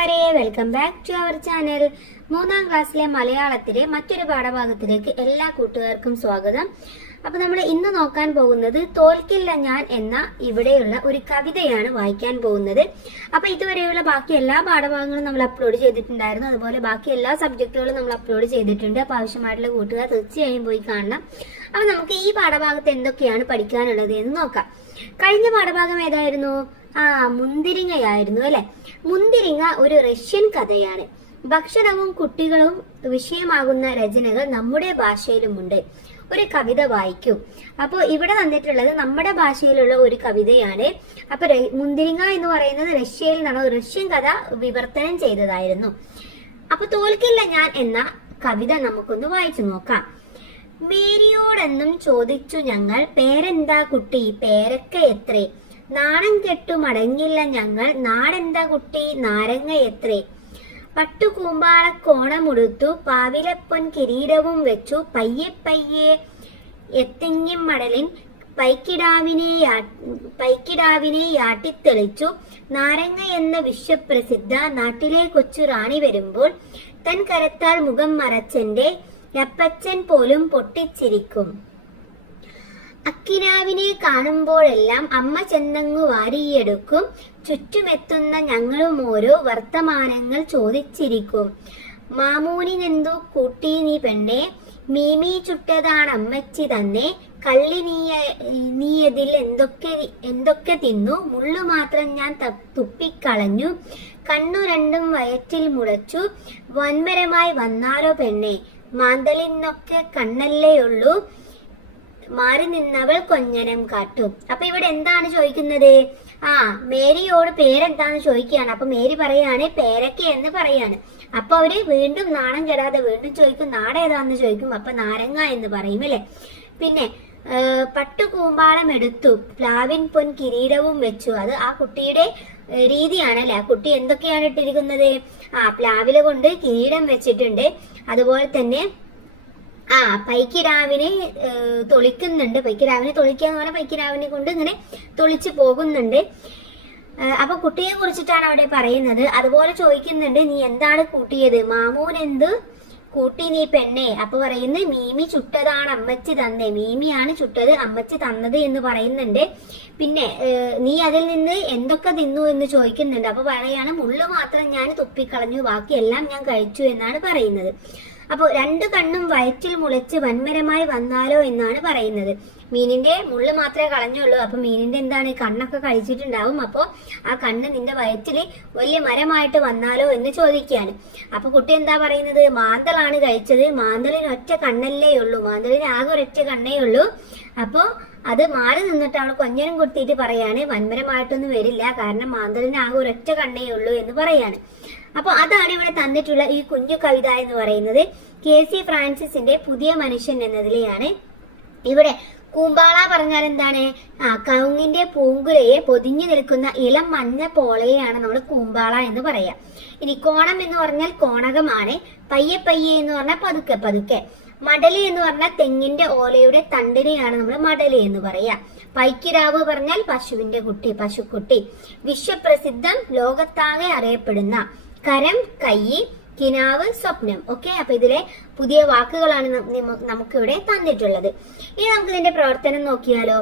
കൂട്ടുകാരെ, welcome back to our channel. 3ാം ക്ലാസ്സിലെ മലയാളത്തിലെ മറ്റൊരു പാഠഭാഗത്തിലേക്ക് എല്ലാ കൂട്ടുകാർക്കും സ്വാഗതം. അപ്പൊ നമ്മൾ ഇന്ന് നോക്കാൻ പോകുന്നത് തോൽക്കില്ല ഞാൻ എന്ന ഇവിടെയുള്ള ഒരു കവിതയാണ് വായിക്കാൻ പോകുന്നത്. അപ്പൊ ഇതുവരെയുള്ള ബാക്കി എല്ലാ പാഠഭാഗങ്ങളും നമ്മൾ അപ്ലോഡ് ചെയ്തിട്ടുണ്ടായിരുന്നു. അതുപോലെ ബാക്കി എല്ലാ സബ്ജക്റ്റുകളും നമ്മൾ അപ്ലോഡ് ചെയ്തിട്ടുണ്ട്. അപ്പൊ ആവശ്യമായിട്ടുള്ള കൂട്ടുകാർ തീർച്ചയായും പോയി കാണണം. അപ്പൊ നമുക്ക് ഈ പാഠഭാഗത്ത് എന്തൊക്കെയാണ് പഠിക്കാനുള്ളത് എന്ന് നോക്കാം. കഴിഞ്ഞ പാഠഭാഗം ഏതായിരുന്നു? മുന്തിരിങ്ങയായിരുന്നു അല്ലെ. മുന്തിരിങ്ങ ഒരു റഷ്യൻ കഥയാണ്. ഭക്ഷണവും കുട്ടികളും വിഷയമാകുന്ന രചനകൾ നമ്മുടെ ഭാഷയിലുമുണ്ട്. ഒരു കവിത വായിക്കൂ. അപ്പൊ ഇവിടെ തന്നിട്ടുള്ളത് നമ്മുടെ ഭാഷയിലുള്ള ഒരു കവിതയാണ്. അപ്പൊ മുന്തിരിങ്ങ എന്ന് പറയുന്നത് റഷ്യയിൽ നിന്നാണ്, റഷ്യൻ കഥ വിവർത്തനം ചെയ്തതായിരുന്നു. അപ്പൊ തോൽക്കില്ല ഞാൻ എന്ന കവിത നമുക്കൊന്ന് വായിച്ചു നോക്കാം. മേരിയോടെന്നും ചോദിച്ചു ഞങ്ങൾ, പേരെന്താ കുട്ടി, പേരക്ക എത്രേ? നാണം കെട്ടു മടങ്ങില്ല ഞങ്ങൾ, നാടെന്താ കുട്ടി, നാരങ്ങ എത്രേ? പട്ടുകൂമ്പാളക്കോണമുടുത്തു പാവിലപ്പൊൻ കിരീടവും വെച്ചു, പയ്യെ പയ്യെ എത്തിങ്ങിം മടലിൻ പൈക്കിടാവിനെ യാട്ടിത്തെളിച്ചു. നാരങ്ങ എന്ന വിശ്വപ്രസിദ്ധ നാട്ടിലെ കൊച്ചു റാണി വരുമ്പോൾ തൻ കരത്താൽ മുഖം മറച്ചെന്റെ അപ്പച്ചൻ പോലും പൊട്ടിച്ചിരിക്കും. അക്കിനാവിനെ കാണുമ്പോഴെല്ലാം അമ്മ ചെന്നങ്ങു വാരിയെടുക്കും. ചുറ്റുമെത്തുന്ന ഞങ്ങളും ഓരോ വർത്തമാനങ്ങൾ ചോദിച്ചിരിക്കും. മാമൂനിനെന്തു കൂട്ടി നീ പെണ്ണെ, മീമി ചുട്ടതാണ് അമ്മച്ചി തന്നെ. കള്ളി നീയതിൽ എന്തൊക്കെ തിന്നു, മുള്ളു മാത്രം ഞാൻ തുപ്പിക്കളഞ്ഞു. കണ്ണു രണ്ടും വയറ്റിൽ മുടച്ചു, വൻമരമായി വന്നാലോ പെണ്ണെ, മാന്തലിനൊക്കെ കണ്ണല്ലേയുള്ളൂ, മാറി നിന്നവൾ കൊഞ്ഞനം കാട്ടും. അപ്പൊ ഇവിടെ എന്താണ് ചോദിക്കുന്നത്? മേരിയോട് പേരെന്താന്ന് ചോദിക്കുകയാണ്. അപ്പൊ മേരി പറയാണ് പേരക്ക എന്ന് പറയാണ്. അപ്പൊ അവര് വീണ്ടും നാണം കെടാതെ വീണ്ടും ചോദിക്കും, നാടേതാന്ന് ചോദിക്കും. അപ്പൊ നാരങ്ങ എന്ന് പറയും അല്ലെ. പിന്നെ പട്ടുകൂമ്പാളം എടുത്തു പ്ലാവിൻ പൊൻ കിരീടവും വെച്ചു. അത് ആ കുട്ടിയുടെ രീതിയാണല്ലേ. ആ കുട്ടി എന്തൊക്കെയാണ് ഇട്ടിരിക്കുന്നത്? പ്ലാവില കൊണ്ട് കിരീടം വെച്ചിട്ടുണ്ട്. അതുപോലെ തന്നെ പൈക്കിടാവിനെ തൊളിക്കുന്നുണ്ട്. പൈക്കിടാവിനെ തൊളിക്കുക എന്ന് പറഞ്ഞാൽ പൈക്കിടാവിനെ കൊണ്ട് ഇങ്ങനെ തൊളിച്ചു പോകുന്നുണ്ട്. അപ്പൊ കുട്ടിയെ കുറിച്ചിട്ടാണ് അവിടെ പറയുന്നത്. അതുപോലെ ചോദിക്കുന്നുണ്ട്, നീ എന്താണ് കൂട്ടിയത്? മാമൂൻ എന്ത് കൂട്ടി നീ പെണ്ണെ? അപ്പൊ പറയുന്നത് മീമി ചുട്ടതാണ് അമ്മച്ചി തന്നേ. മീമിയാണ് ചുട്ടത്, അമ്മച്ചി തന്നത് എന്ന് പറയുന്നുണ്ട്. പിന്നെ നീ അതിൽ നിന്ന് എന്തൊക്കെ തിന്നു എന്ന് ചോദിക്കുന്നുണ്ട്. അപ്പൊ പറയാണ് മുള്ളു മാത്രം ഞാൻ തുപ്പിക്കളഞ്ഞു, ബാക്കിയെല്ലാം ഞാൻ കഴിച്ചു എന്നാണ് പറയുന്നത്. അപ്പൊ രണ്ടു കണ്ണും വയറ്റിൽ മുളച്ച് വൻമരമായി വന്നാലോ എന്നാണ് പറയുന്നത്. മീനിന്റെ മുള്ളു മാത്രമേ കളഞ്ഞുള്ളൂ. അപ്പൊ മീനിന്റെ എന്താണ്, കണ്ണൊക്കെ കഴിച്ചിട്ടുണ്ടാവും. അപ്പൊ ആ കണ്ണ് നിന്റെ വയറ്റില് വലിയ മരമായിട്ട് വന്നാലോ എന്ന് ചോദിക്കുകയാണ്. അപ്പൊ കുട്ടി എന്താ പറയുന്നത്? മാന്തളാണ് കഴിച്ചത്, മാന്തളിന് ഒറ്റ കണ്ണല്ലേ ഉള്ളൂ, മാന്തളിന് ആകെ ഒരൊറ്റ കണ്ണേ ഉള്ളൂ. അപ്പൊ അത് മാറി നിന്നിട്ട് അവൾ കൊഞ്ഞനം കൊടുത്തിട്ട് പറയാണ് വൻമരമായിട്ടൊന്നും വരില്ല, കാരണം മാന്തളിന് ആകെ ഒരൊറ്റ കണ്ണേ ഉള്ളൂ എന്ന് പറയാണ്. അപ്പൊ അതാണ് ഇവിടെ തന്നിട്ടുള്ള ഈ കുഞ്ഞു കവിത എന്ന് പറയുന്നത്. KC ഫ്രാൻസിസിന്റെ പുതിയ മനുഷ്യൻ എന്നതിലെയാണ്. ഇവിടെ കൂമ്പാള പറഞ്ഞാൽ എന്താണ്? കവുങ്ങിന്റെ പൂങ്കുലയെ പൊതിഞ്ഞു നിൽക്കുന്ന ഇളം മഞ്ഞ പോളയെയാണ് നമ്മൾ കൂമ്പാള എന്ന് പറയാം. ഇനി കോണം എന്ന് പറഞ്ഞാൽ കോണകമാണ്. പയ്യെ പയ്യെ എന്ന് പറഞ്ഞാൽ പതുക്കെ പതുക്കെ. മടല് എന്ന് പറഞ്ഞാൽ തെങ്ങിന്റെ ഓലയുടെ തണ്ടിനെയാണ് നമ്മൾ മടല് എന്ന് പറയാ. പൈക്കിടാവ് പറഞ്ഞാൽ പശുവിന്റെ കുട്ടി, പശുക്കുട്ടി. വിശ്വപ്രസിദ്ധം, ലോകത്താകെ അറിയപ്പെടുന്ന. കരം, കൈ, കിനാവ്, സ്വപ്നം. ഓക്കെ, അപ്പൊ ഇതിലെ പുതിയ വാക്കുകളാണ് നമുക്കിവിടെ തന്നിട്ടുള്ളത്. ഇനി നമുക്ക് ഇതിന്റെ പ്രവർത്തനം നോക്കിയാലോ.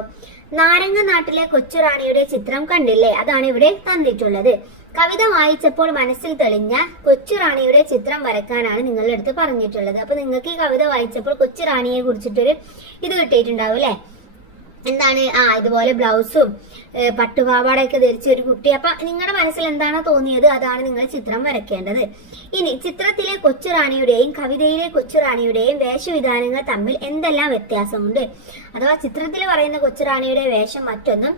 നാരങ്ങ നാട്ടിലെ കൊച്ചുറാണിയുടെ ചിത്രം കണ്ടില്ലേ? അതാണ് ഇവിടെ തന്നിട്ടുള്ളത്. കവിത വായിച്ചപ്പോൾ മനസ്സിൽ തെളിഞ്ഞ കൊച്ചുറാണിയുടെ ചിത്രം വരയ്ക്കാനാണ് നിങ്ങളുടെ അടുത്ത് പറഞ്ഞിട്ടുള്ളത്. അപ്പൊ നിങ്ങൾക്ക് ഈ കവിത വായിച്ചപ്പോൾ കൊച്ചുറാണിയെ കുറിച്ചിട്ടൊരു ഇത് കിട്ടിയിട്ടുണ്ടാവും അല്ലെ. എന്താണ്? ഇതുപോലെ ബ്ലൗസും പട്ടുപാവാടയൊക്കെ ധരിച്ച ഒരു കുട്ടി. അപ്പൊ നിങ്ങളുടെ മനസ്സിൽ എന്താണോ തോന്നിയത് അതാണ് നിങ്ങൾ ചിത്രം വരയ്ക്കേണ്ടത്. ഇനി ചിത്രത്തിലെ കൊച്ചുറാണിയുടെയും കവിതയിലെ കൊച്ചുറാണിയുടെയും വേഷവിധാനങ്ങൾ തമ്മിൽ എന്തെല്ലാം വ്യത്യാസമുണ്ട്? അഥവാ ചിത്രത്തിൽ പറയുന്ന കൊച്ചുറാണിയുടെ വേഷം മറ്റൊന്നും,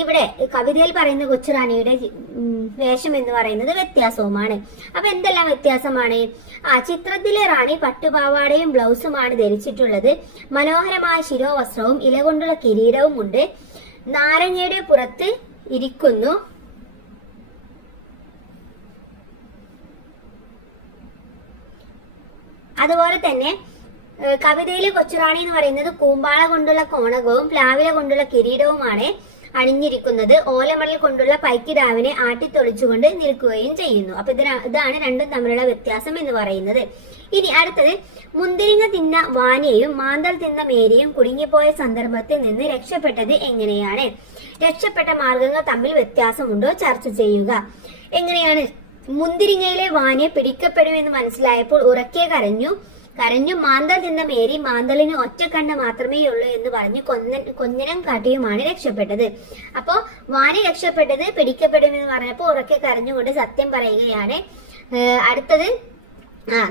ഇവിടെ കവിതയിൽ പറയുന്ന കൊച്ചുറാണിയുടെ വേഷം എന്ന് പറയുന്നത് വ്യത്യാസവുമാണ്. അപ്പൊ എന്തെല്ലാം വ്യത്യാസമാണ്? ചിത്രത്തിലെ റാണി പട്ടുപാവാടയും ബ്ലൗസുമാണ് ധരിച്ചിട്ടുള്ളത്. മനോഹരമായ ശിരോവസ്ത്രവും ഇലകൊണ്ടുള്ള കിരീടവും ഉണ്ട്. നാരങ്ങയുടെ പുറത്ത് ഇരിക്കുന്നു. അതുപോലെ തന്നെ കവിതയിലെ കൊച്ചുറാണി എന്ന് പറയുന്നത് കൂമ്പാള കൊണ്ടുള്ള കോണകവും പ്ലാവില കൊണ്ടുള്ള കിരീടവുമാണ്. അണിഞ്ഞിരിക്കുന്നത് ഓലമടൽ കൊണ്ടുള്ള പൈക്കിടാവിനെ ആട്ടിത്തൊളിച്ചുകൊണ്ട് നിൽക്കുകയും ചെയ്യുന്നു. അപ്പൊ ഇതാണ് രണ്ടും തമ്മിലുള്ള വ്യത്യാസം എന്ന് പറയുന്നത്. ഇനി അടുത്തത്, മുന്തിരിങ്ങ തിന്ന വാനയും മാന്തൽ തിന്ന മേരിയും കുടുങ്ങിപ്പോയ സന്ദർഭത്തിൽ നിന്ന് രക്ഷപ്പെട്ടത് എങ്ങനെയാണ്? രക്ഷപ്പെട്ട മാർഗങ്ങൾ തമ്മിൽ വ്യത്യാസമുണ്ടോ ചർച്ച ചെയ്യുക. എങ്ങനെയാണ്? മുന്തിരിങ്ങയിലെ വാനെ പിടിക്കപ്പെടുമെന്ന് മനസ്സിലായപ്പോൾ ഉറക്കെ കരഞ്ഞു. മാന്തൽ തിന്ന മേരി മാന്തലിന് ഒറ്റ കണ്ണ് മാത്രമേ ഉള്ളൂ എന്ന് പറഞ്ഞ് കൊഞ്ഞനം കാട്ടിയുമാണ് രക്ഷപ്പെട്ടത്. അപ്പോ വാന രക്ഷപ്പെട്ടത് പിടിക്കപ്പെടുമെന്ന് പറഞ്ഞപ്പോൾ ഉറക്കെ കരഞ്ഞുകൊണ്ട് സത്യം പറയുകയാണ്. അടുത്തത്,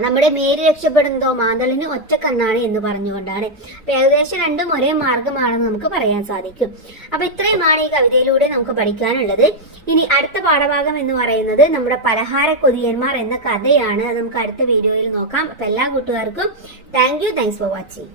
നമ്മുടെ മേരി രക്ഷപ്പെടുന്നതോ മാന്തലിന് ഒറ്റ കണ്ണാണ് എന്ന് പറഞ്ഞുകൊണ്ടാണ്. അപ്പൊ ഏകദേശം രണ്ടും ഒരേ മാർഗമാണെന്ന് നമുക്ക് പറയാൻ സാധിക്കും. അപ്പൊ ഇത്രയുമാണ് ഈ കവിതയിലൂടെ നമുക്ക് പഠിക്കാനുള്ളത്. ഇനി അടുത്ത പാഠഭാഗം എന്ന് പറയുന്നത് നമ്മുടെ പലഹാര കൊതിയന്മാർ എന്ന കഥയാണ്. അത് നമുക്ക് അടുത്ത വീഡിയോയിൽ നോക്കാം. അപ്പൊ എല്ലാ കൂട്ടുകാർക്കും താങ്ക്സ് ഫോർ വാച്ചിങ്.